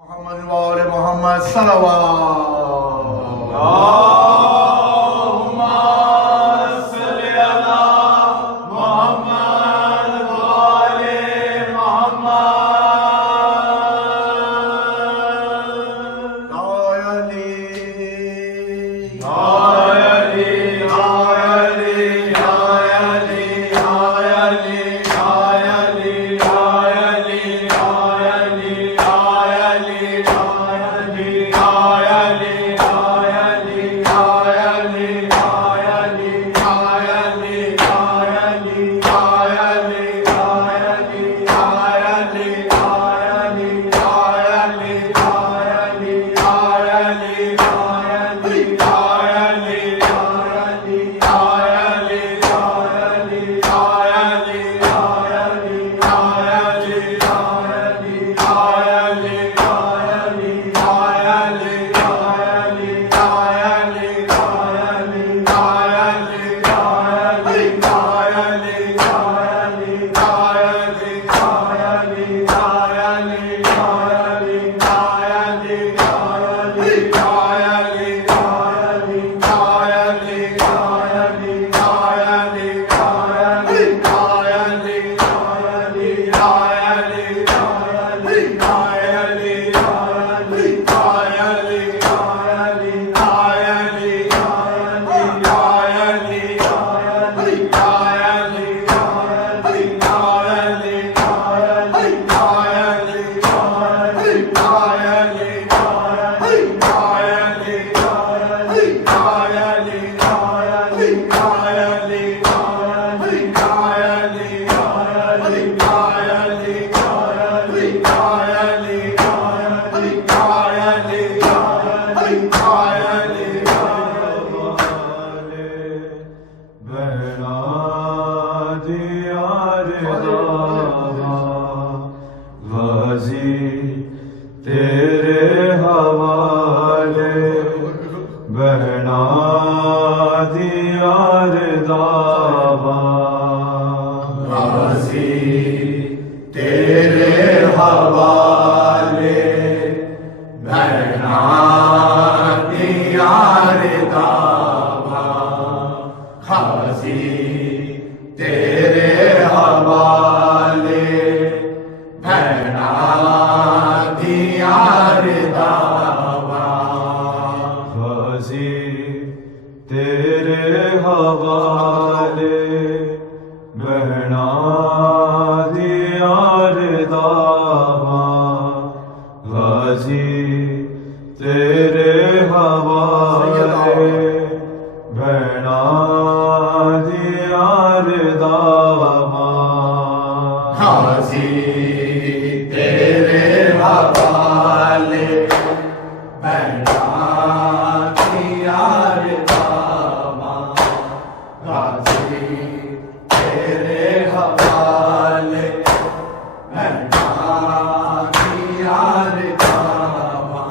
मोहम्मद वाले मोहम्मद सल्लल्लाहु तेरे हवाले बहना दिया रे दावा गाजी तेरे हवाले बहना दिया रे दावा गाजी तेरे हवाले बहना दिया रे दावा गाजी तेरे हवाले बहना दिया रे दावा गाजी तेरे हवाले बहना दिया रे दावा गाजी तेरे हवाले बहना दिया रे दावा गाजी तेरे हवाले बहना दिया रे दावा गाजी तेरे हवाले बहना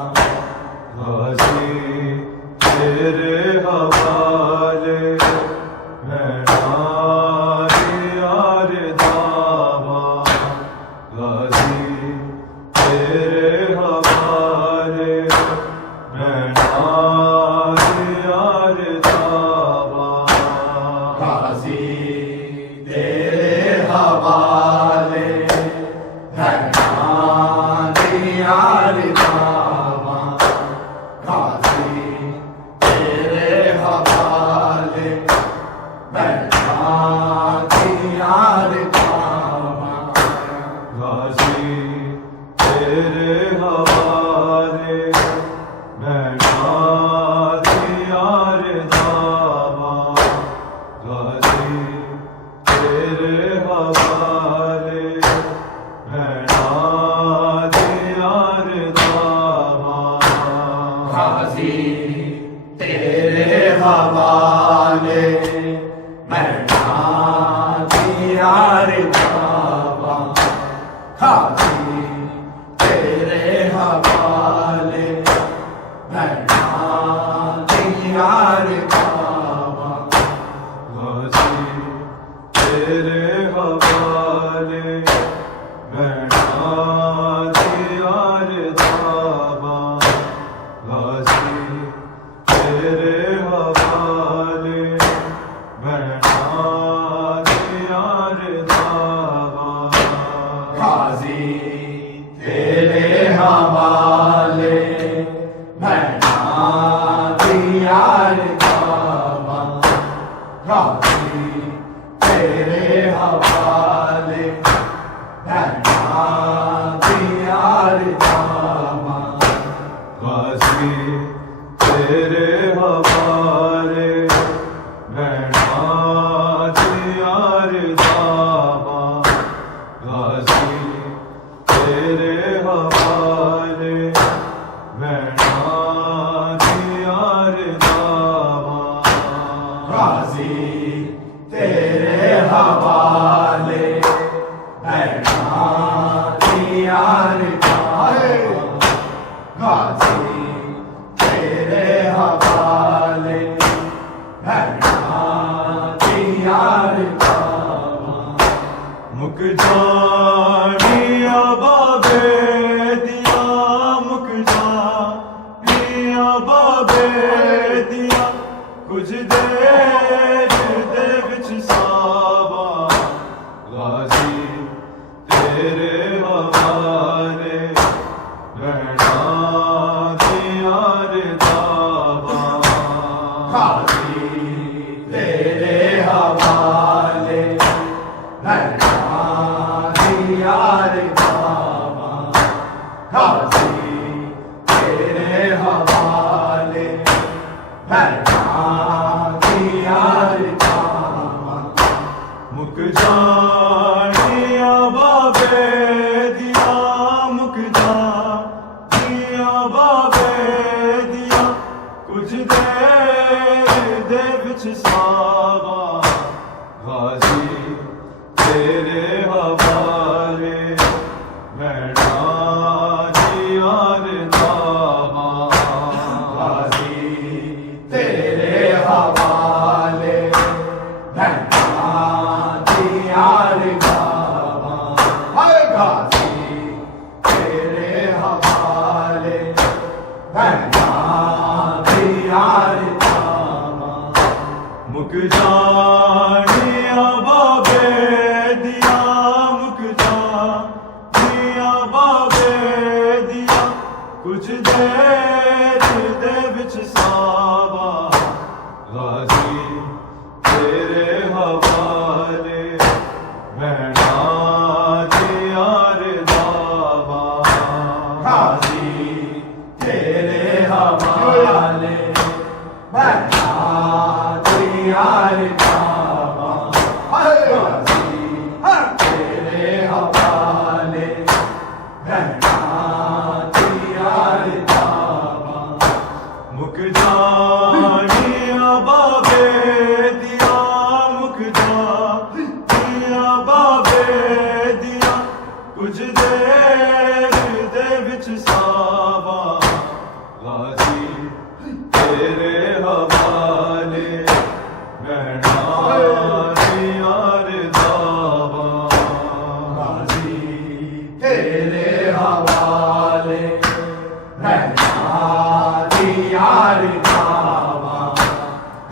दिया रे दावा गाजी तेरे हवाले बहना दिया रे दावा गाजी तेरे हवाले बहना दिया रे दावा गाजी तेरे हवाले बहना दिया रे दावा गाजी तेरे हवाले बहना दिया रे दावा गाजी तेरे हवाले बहना दिया रे दावा गाजी तेरे हवाले बहना दिया रे दावा गाजी तेरे हवाले बहना दिया रे दावा गाजी तेरे हवाले बहना दिया रे दावा गाजी तेरे हवाले भैना दिया रे बाबा, गाजी तेरे हवाले भैना दिया रे बाबा, गाजी तेरे हवाले भैना दिया रे बाबा, गाजी तेरे हवाले भैना दिया रे बाबा, गाजी तेरे हवाले भैना दिया रे बाबा, गाजी तेरे हवाले भैना दिया रे बाबा, मुक जानिया बाबे दिया, मुक जानिया बाबे दिया, कुछ देर दे विच सावा, गाजी तेरे हवाले भैना दिया रे दावा, गाजी तेरे हवाले भैना दिया रे बाबा, गाजी तेरे हवाले भैना दिया रे बाबा, मुक जानिया बाबे दिया, मुक जानिया बाबे दिया, कुछ देर दे विच सावा, गाजी तेरे हवाले भैना दिया रे दावा, गाजी तेरे हवाले भैना दिया रे बाबा, हाय गाजी तेरे हवाले भैना दिया रे बाबा, मुक जानिया बाबे दिया, मुक जानिया बाबे दिया, कुछ देर दे विच सावा, गाजी तेरे हवाले भैना दिया रे दावा, गाजी तेरे हवाले भैना दिया रे बाबा, हाय गाजी तेरे हवाले भैना दिया रे बाबा, मुक जानिया बाबे दिया, मुक जानिया बाबे दिया, कुछ देर दे विच सावा, गाजी तेरे हवाले भैना दिया रे दावा, गाजी तेरे हवाले भैना दिया रे बाबा,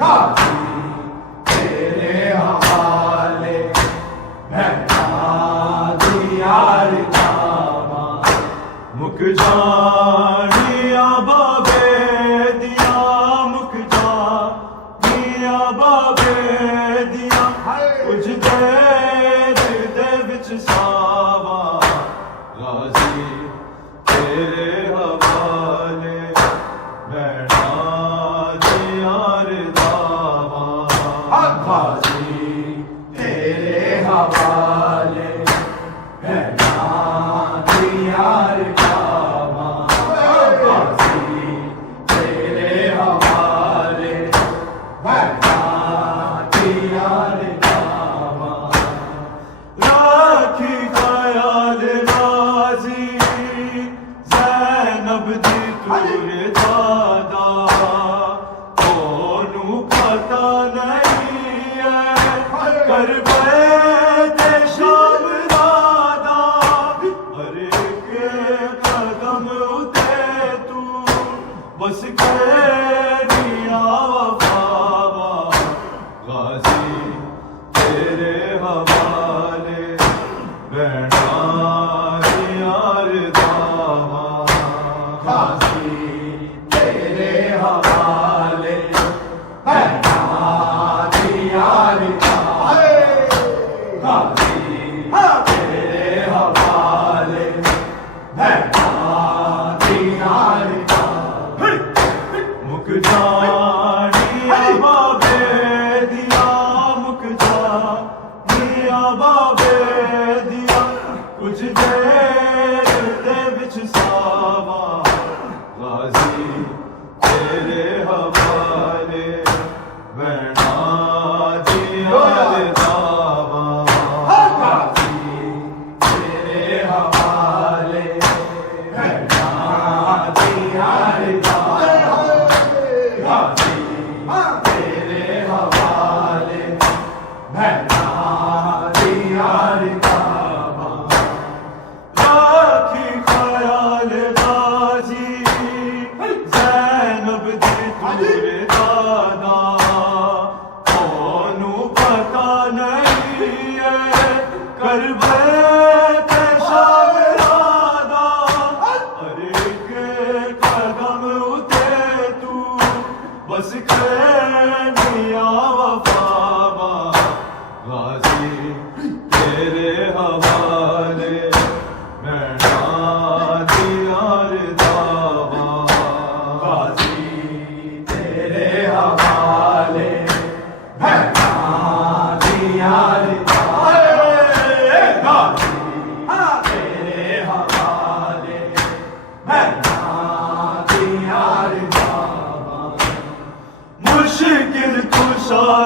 गाजी तेरे हवाले भैना दिया रे बाबा, मुक जानिया बाबे दिया, मुक जानिया बाबे दिया, कुछ देर दे विच सावा, गाजी तेरे हवाले भैना दिया रे दावा, गाजी तेरे हवाले भैना दिया रे बाबा, गाजी तेरे हवाले भैना दिया रे बाबा, राखी खयाल गाजी ज़ैनब दी तूरे दादा, ओनू पता नहीं है कर बैठे शाम दादा, हर एक कदम उते तू बस केरिया वफावा, गाजी तेरे हवाले भैना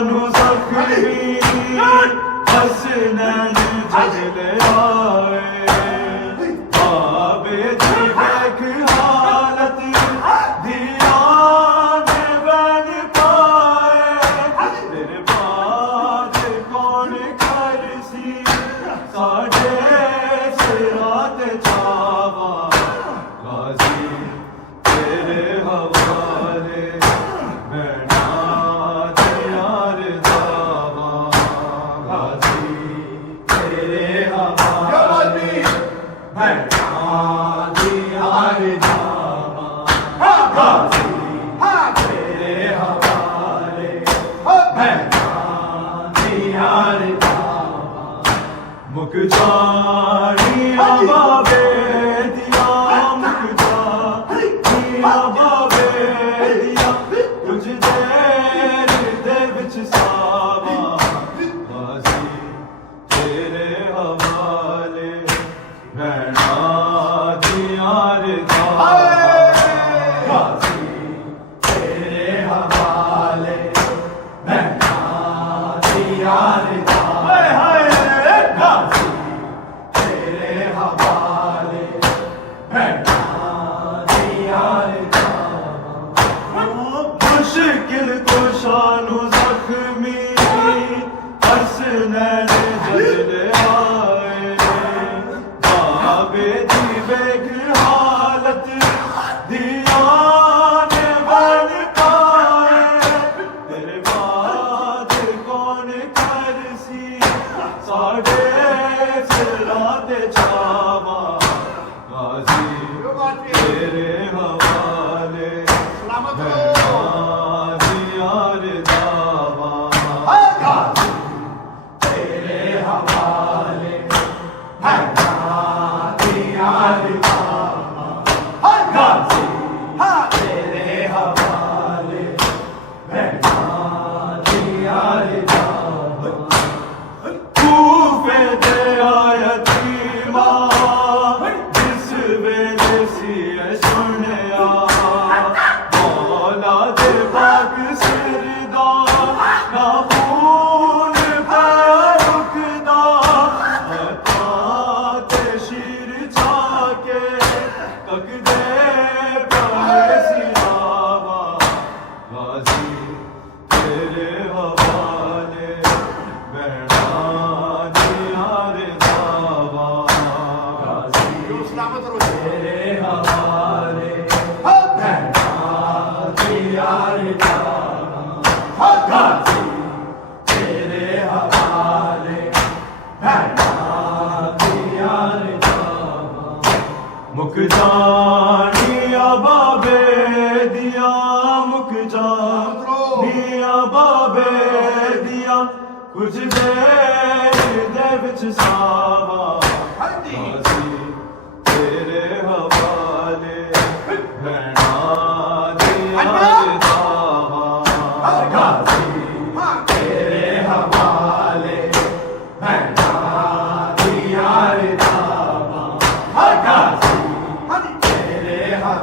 शानू जख्मी हसनैन जल आए बाबे दी बैक हालत दियान बन पाए तेरे बाद कौन कर सी साढ़े सिरात चावा गाजी तेरे हवाले बैठा यार दावा गाजी तेरे हवाले बैठा यार दावा गाजी तेरे हवाले बैठा यार दावा मुक जानिया बाबे दिया मुक जानिया बाबे दिया कुछ देर दे विच सावा गाजी तेरे हवाले रहना दियार दावा गाजी तेरे हवाले रहना दियार दावा गाजी तेरे हवाले रहना दियार दावा मुश्किल को शानू जख्मी हसनैन जल आए बाबे दी बैक हालत दियान बन पाए तेरे बाद कौन कर सी साढ़े सिरात चावा गाजी तेरे हवाले यार दावा गाजी तेरे हवाले यार दावा गाजी तेरे हवाले यार दावा कूफे दे आयतीमा जिस वेले सी सुनिया मौला दे पाक सिरदा ना खून पे रुकदा अता ते शीर छाके तक दे प्यारे सिरावा गाजी तेरे हवाले बैठा यार दावा गाजी तेरे हवाले बैठा यार दावा गाजी तेरे हवाले बैठा यार दावा मुक जानिया बाबे दिया मुक जानिया बाबे दिया कुछ देर दे विच सावा गाजी तेरे हवाले रहना दियार दावा गाजी तेरे हवाले रहना दियार दावा गाजी तेरे हवाले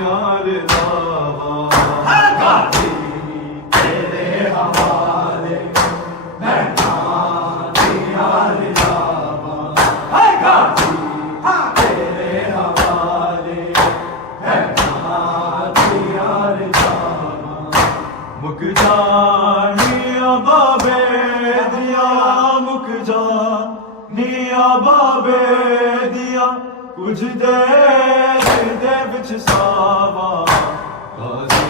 यार दावा गाजी तेरे हवाले मैं यार दावा गाजी तेरे हवाले मैं यार दावा मुक जानी बाबे दिया मुक जानी बाबे दिया कुछ देर दे विच सावा गाजी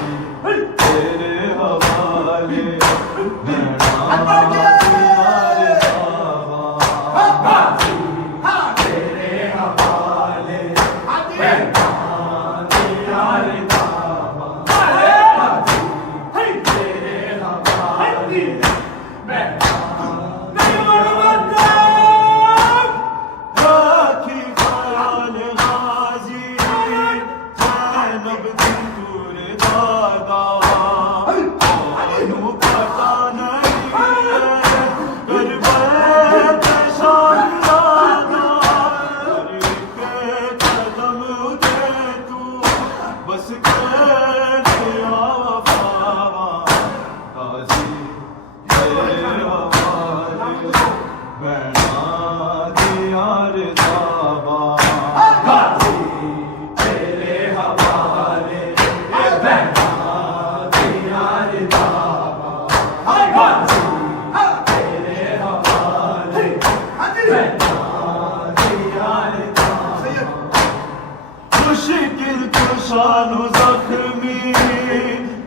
तेरे हवाले मैं यार दावा गाजी तेरे हवाले मैं यार दावा गाजी तेरे हवाले मैं राखी ख्याल गाजी जैनब दूर दादा आनू पता नहीं करबल शान दादा के कदम उठे तू बस कहने वफावा गाजी तेरे हवाले मैं यार दावा गाजी तेरे हवाले मैं यार दावा गाजी तेरे हवाले मैं यार दावा मुश्किल कुशानु जख्मी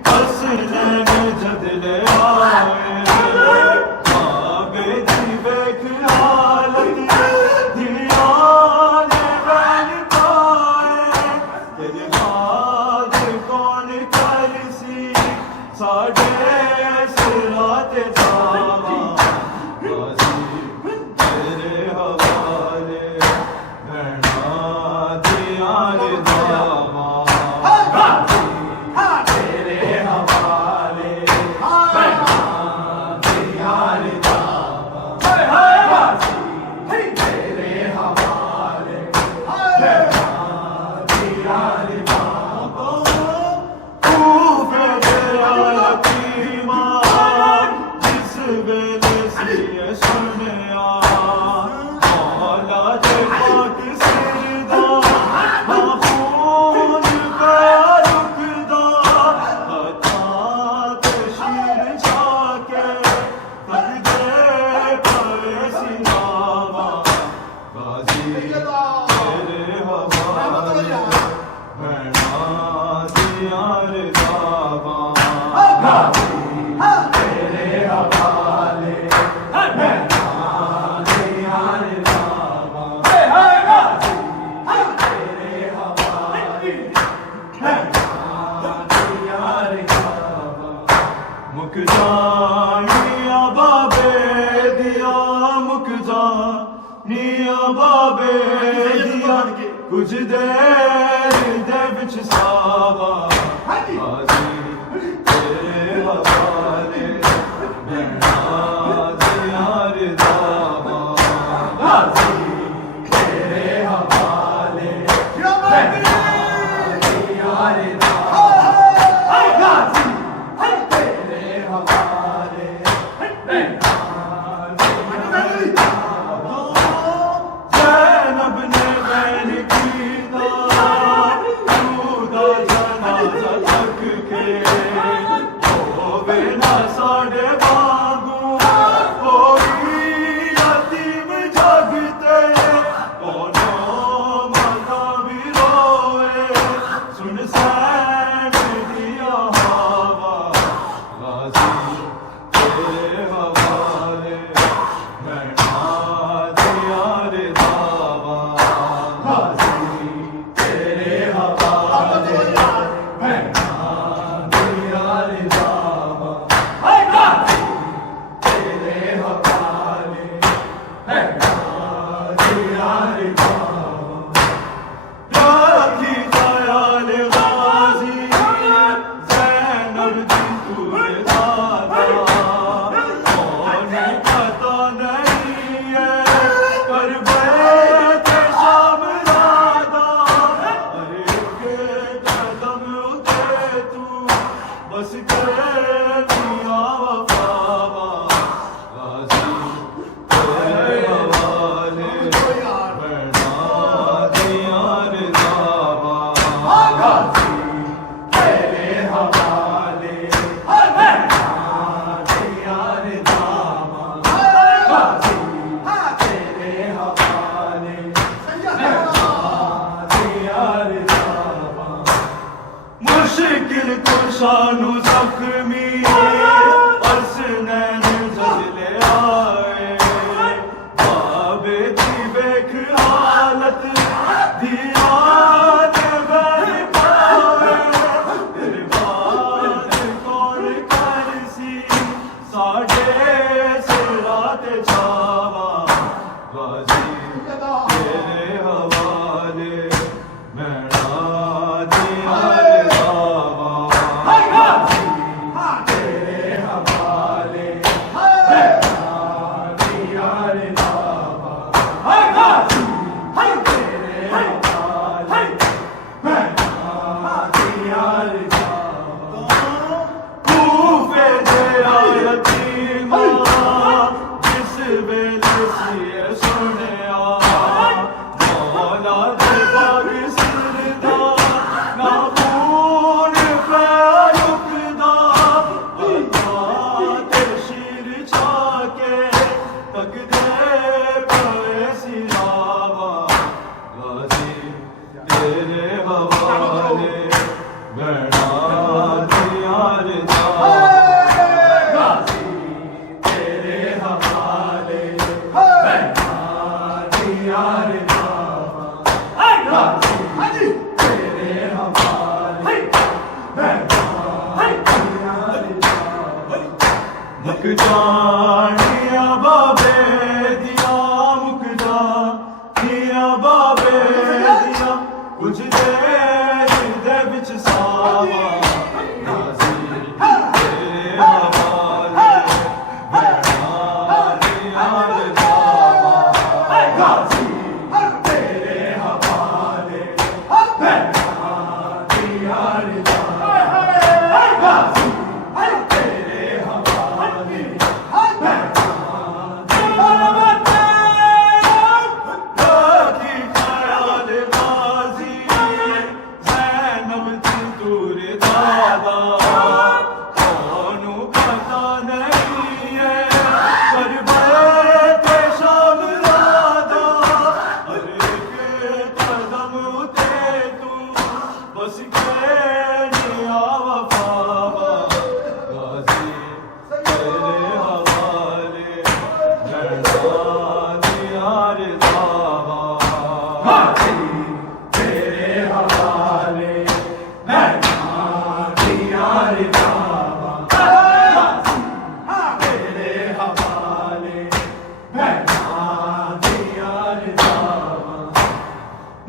हसने में जदले आए आगे दी बेख हालत दीवाने बन पाए तेरे बाद कौन करसी साढ़े सिरात जावा गाजी तेरे हवाले मैं यार दावा गाजी तेरे हवाले मैं यार दावा गाजी तेरे हवाले मैं यार दावा कूफे तेरा यतीमा जिस वेले सिए सुनिया औलाद पाक सिरदा माफून का रुकदा अता तशीर जाके तक दे पाए सिनावा गाजी तेरे हवाले मैं यार दावा गाजी तेरे हवाले मैं यार दावा गाजी तेरे हवाले मैं यार दावा मुक जानिया बाबे दिया मुक जानिया बाबे दिया कुछ देर दे विच सावा गाजी तेरे हवाले मैं यार दावा गाजी तेरे हवाले मैं यार दावा गाजी तेरे हवाले मैं जैनब ने बैन कीता कुशानु जख्मी असनैन जजले आए बाबे दी बेख हालत दीवान बन पाए तेरे बाद कौन करसी साढ़े सिरात छावा गाजी तेरे हवाले मैना दिया मुक जानिया बाबे दिया मुक जानिया बाबे दिया कुछ देर दे विच सावा नाज़ी तेरे हवाले मैना दिया जावा गाज़ी तेरे हवाले मैना दिया जावा गाज़ी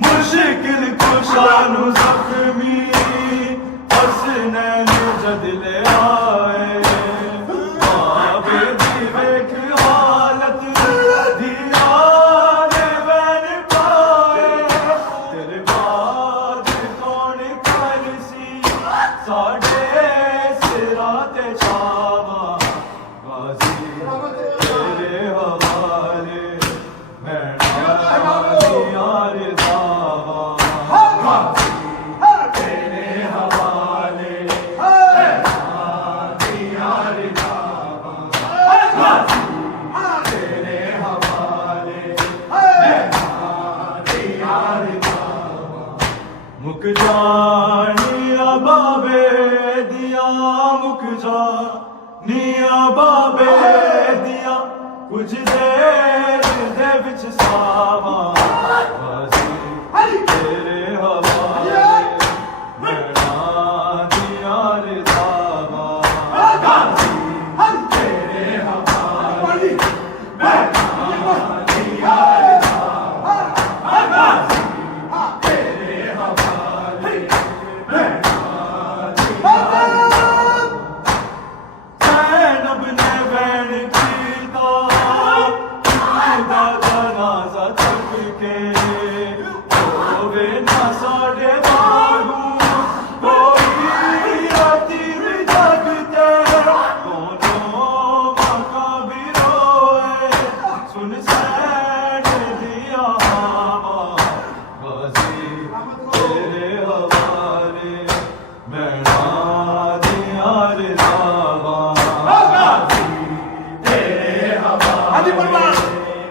मुश्किल कुशानु जख्मी असनैन जदले आए बाबे दी बेख हालत दीवान बन पाए तेरे बाद कौन करसी साढ़े सिरात छावा गाजी तेरे हवाले मैना दिया मुक जानिया बाबे दिया मुक जानिया बाबे दिया कुछ देर दे विच सावा गाज़ी तेरे हवाले मैना दिया जावा गाज़ी तेरे हवाले मैना दिया जावा गाज़ी तेरे हवाले मैना दिया ज़ैनब ने बैन कीता जनाजा तक के होवे ना साढ़े बागू कोई यतीम जगते दोनों माका भी रोए सुन सैन दिया हवा गाज़ी तेरे हवाले मैना दिया जावा गाज़ी तेरे हवाले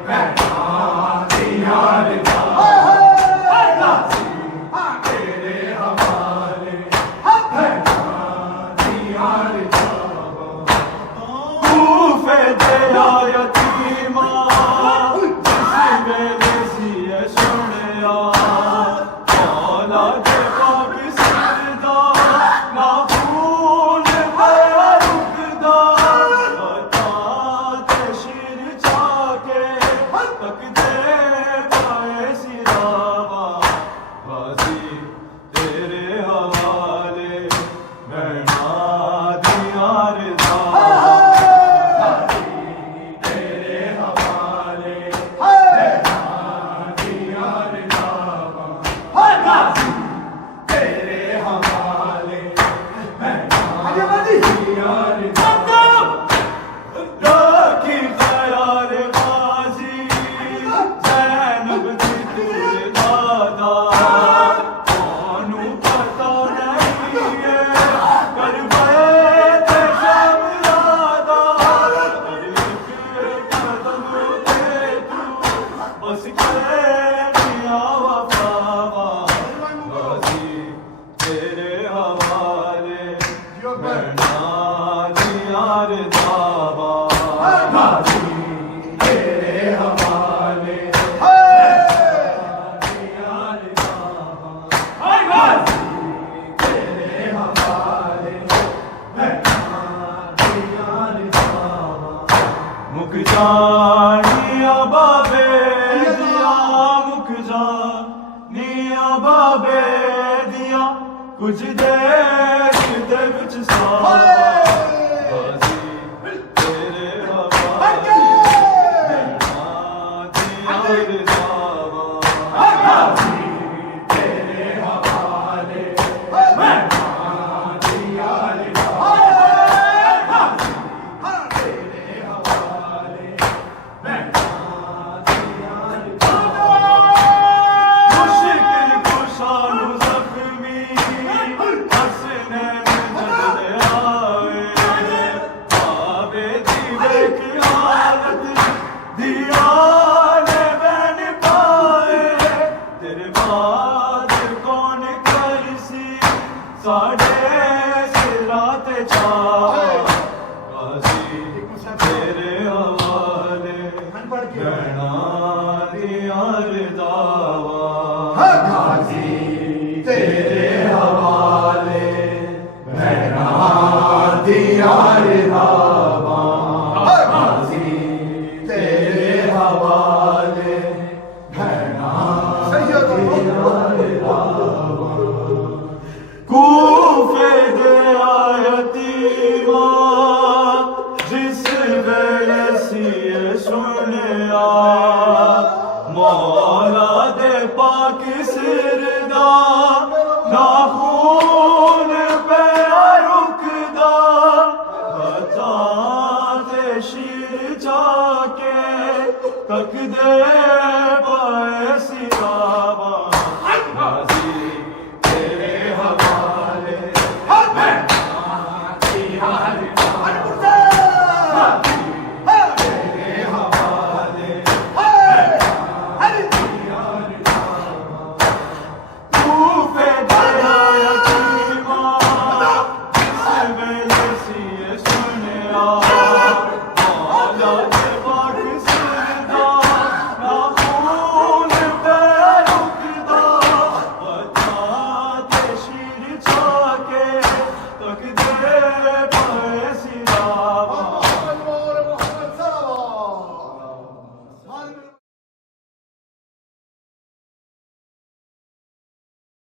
मैना दिया जावा गाज़ी तेरे हवाले मैना पाक सिरदा ना फूल पया रुकदा अता ते शिर चाके तक दे पाए सिरावा गाजी तेरे हवाले भैना दिया रज़ा तेरे हवाले भैना दिया रज़ा गाजी तेरे हवाले भैना दिया रज़ा राखी ख्याल गाजी ज़ैनब दी तुझे दादा कौनू पता नहीं है करबले ते शमरादा हर एक कदम पे तू बस के दिया वफावा गाजी तेरे हवाले भैना दिया रज़ावा गाजी तेरे हवाले दिया रज़ा गाजी तेरे हवाले दिया रज़ा मुख जानिया बाबे दिया मुख जानिया बाबे दिया कुछ देर दे विच सा गाजी तेरे हवाले भैना दिया रज़ावा गाजी तेरे हवाले भैना दिया रज़ा गाजी तेरे हवाले भैना दिया रज़ा मुश्किल कुशानु ज़ख्मी हसनैन जद आए आवे दीवे की हालत दिया ने बन पाए तेरे बाद कौन करसी साढ़े सिरात चा गाजी तेरे हवाले भैना दिया रज़ावा गाजी तेरे